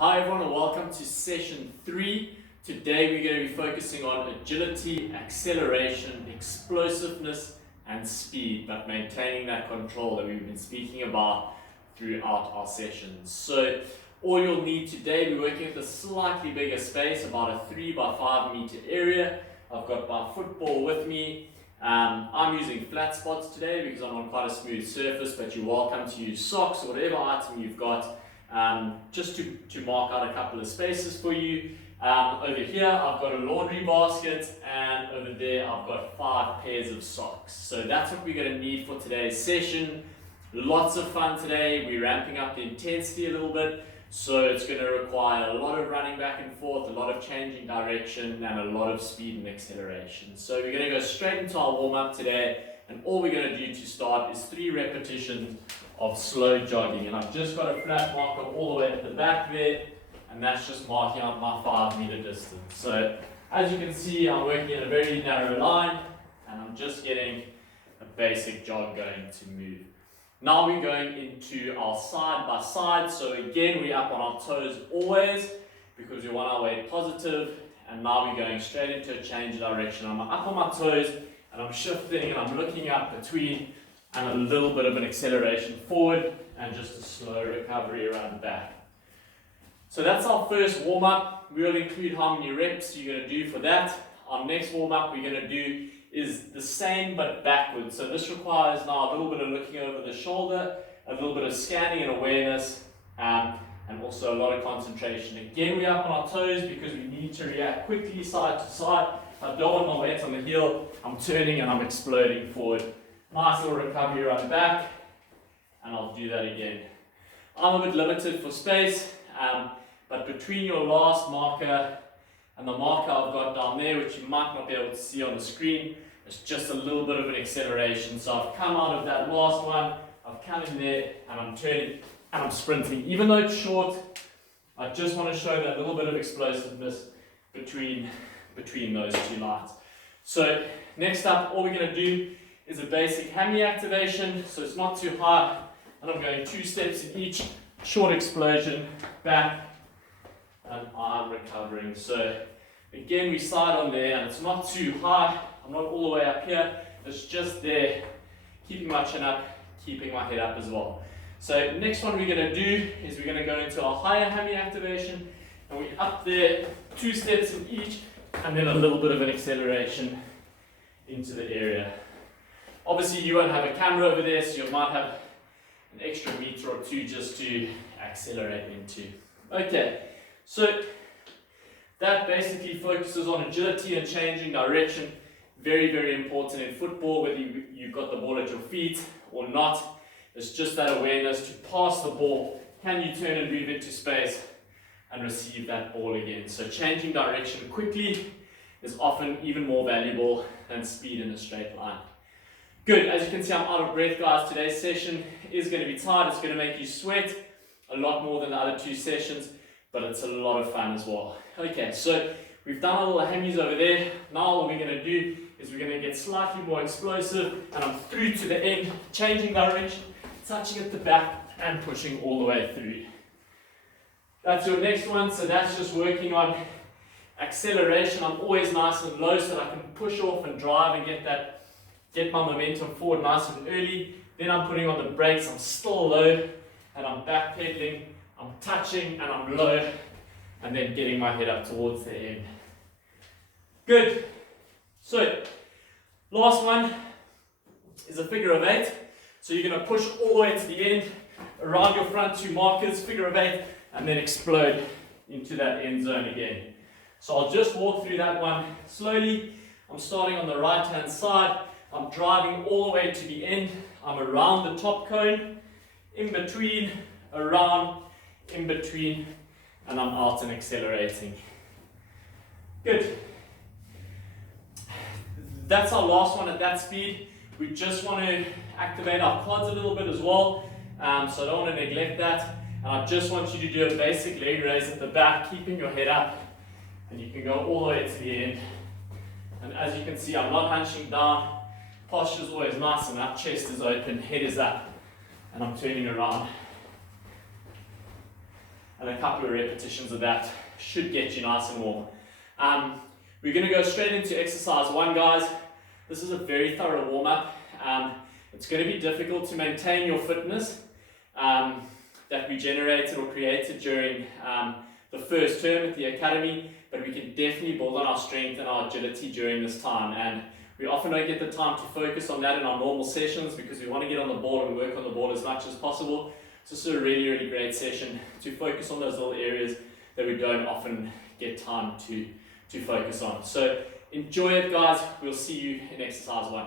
Hi everyone and welcome to session 3. Today we're going to be focusing on agility, acceleration, explosiveness and speed, but maintaining that control that we've been speaking about throughout our sessions. So all you'll need today, we're working with a slightly bigger space, about a 3 by 5 meter area. I've got my football with me. I'm using flat spots today because I'm on quite a smooth surface, but you're welcome to use socks or whatever item you've got. Just to mark out a couple of spaces for you. Over here I've got a laundry basket, and over there I've got 5 pairs of socks. So that's what we're going to need for today's session. Lots of fun today. We're ramping up the intensity a little bit, so it's going to require a lot of running back and forth, a lot of changing direction, and a lot of speed and acceleration. So we're going to go straight into our warm-up today, and all we're going to do to start is 3 repetitions of slow jogging, and I've just got a flat marker all the way at the back there, and that's just marking out my 5 meter distance. So as you can see, I'm working in a very narrow line, and I'm just getting a basic jog going to move. Now we're going into our side by side. So again, we're up on our toes always because we want our weight positive, and now we're going straight into a change of direction. I'm up on my toes and I'm shifting and I'm looking up between, and a little bit of an acceleration forward and just a slow recovery around back. So that's our first warm-up. We'll include how many reps you're going to do for that. Our next warm-up we're going to do is the same but backwards. So this requires now a little bit of looking over the shoulder, a little bit of scanning and awareness, and also a lot of concentration. Again, we're up on our toes because we need to react quickly side to side. I don't want my weight on the heel. I'm turning and I'm exploding forward. Nice little recovery around back, and I'll do that again. I'm a bit limited for space, but between your last marker and the marker I've got down there, which you might not be able to see on the screen, it's just a little bit of an acceleration. So I've come out of that last one, I've come in there, and I'm turning and I'm sprinting. Even though it's short, I just want to show that little bit of explosiveness between those 2 lines. So next up, all we're going to do is a basic hammy activation, so it's not too high, and I'm going 2 steps in each, short explosion, back, and I'm recovering. So again, we slide on there, and it's not too high, I'm not all the way up here, it's just there, keeping my chin up, keeping my head up as well. So next one we're going to do is we're going to go into our higher hammy activation, and we're up there, 2 steps in each, and then a little bit of an acceleration into the area. Obviously you won't have a camera over there, so you might have an extra meter or 2 just to accelerate into. Okay, so that basically focuses on agility and changing direction. Very, very important in football, whether you've got the ball at your feet or not. It's just that awareness to pass the ball. Can you turn and move into space and receive that ball again? So changing direction quickly is often even more valuable than speed in a straight line. Good, as you can see I'm out of breath guys. Today's session is going to be tight, it's going to make you sweat a lot more than the other 2 sessions, but it's a lot of fun as well. Okay, so we've done our little hammies over there. Now what we're going to do is we're going to get slightly more explosive, and I'm through to the end, changing direction, touching at the back and pushing all the way through. That's your next one, so that's just working on acceleration. I'm always nice and low so that I can push off and drive and get my momentum forward nice and early. Then I'm putting on the brakes, I'm still low, and I'm backpedaling, I'm touching and I'm low, and then getting my head up towards the end. Good. So, last one is a figure of 8. So you're going to push all the way to the end, around your front 2 markers, figure of 8, and then explode into that end zone again. So I'll just walk through that one slowly. I'm starting on the right hand side. I'm driving all the way to the end. I'm around the top cone, in between, around, in between, and I'm out and accelerating. Good. That's our last one at that speed. We just want to activate our quads a little bit as well, so I don't want to neglect that. And I just want you to do a basic leg raise at the back, keeping your head up, and you can go all the way to the end. And as you can see, I'm not hunching down. Posture is always nice and up, chest is open, head is up, and I'm turning around. and a couple of repetitions of that should get you nice and warm. We're going to go straight into exercise 1, guys. This is a very thorough warm-up. It's going to be difficult to maintain your fitness that we generated or created during the first term at the academy, but we can definitely build on our strength and our agility during this time. And we often don't get the time to focus on that in our normal sessions because we want to get on the ball and work on the ball as much as possible. So this is a really, really great session to focus on those little areas that we don't often get time to focus on. So enjoy it, guys. We'll see you in exercise 1.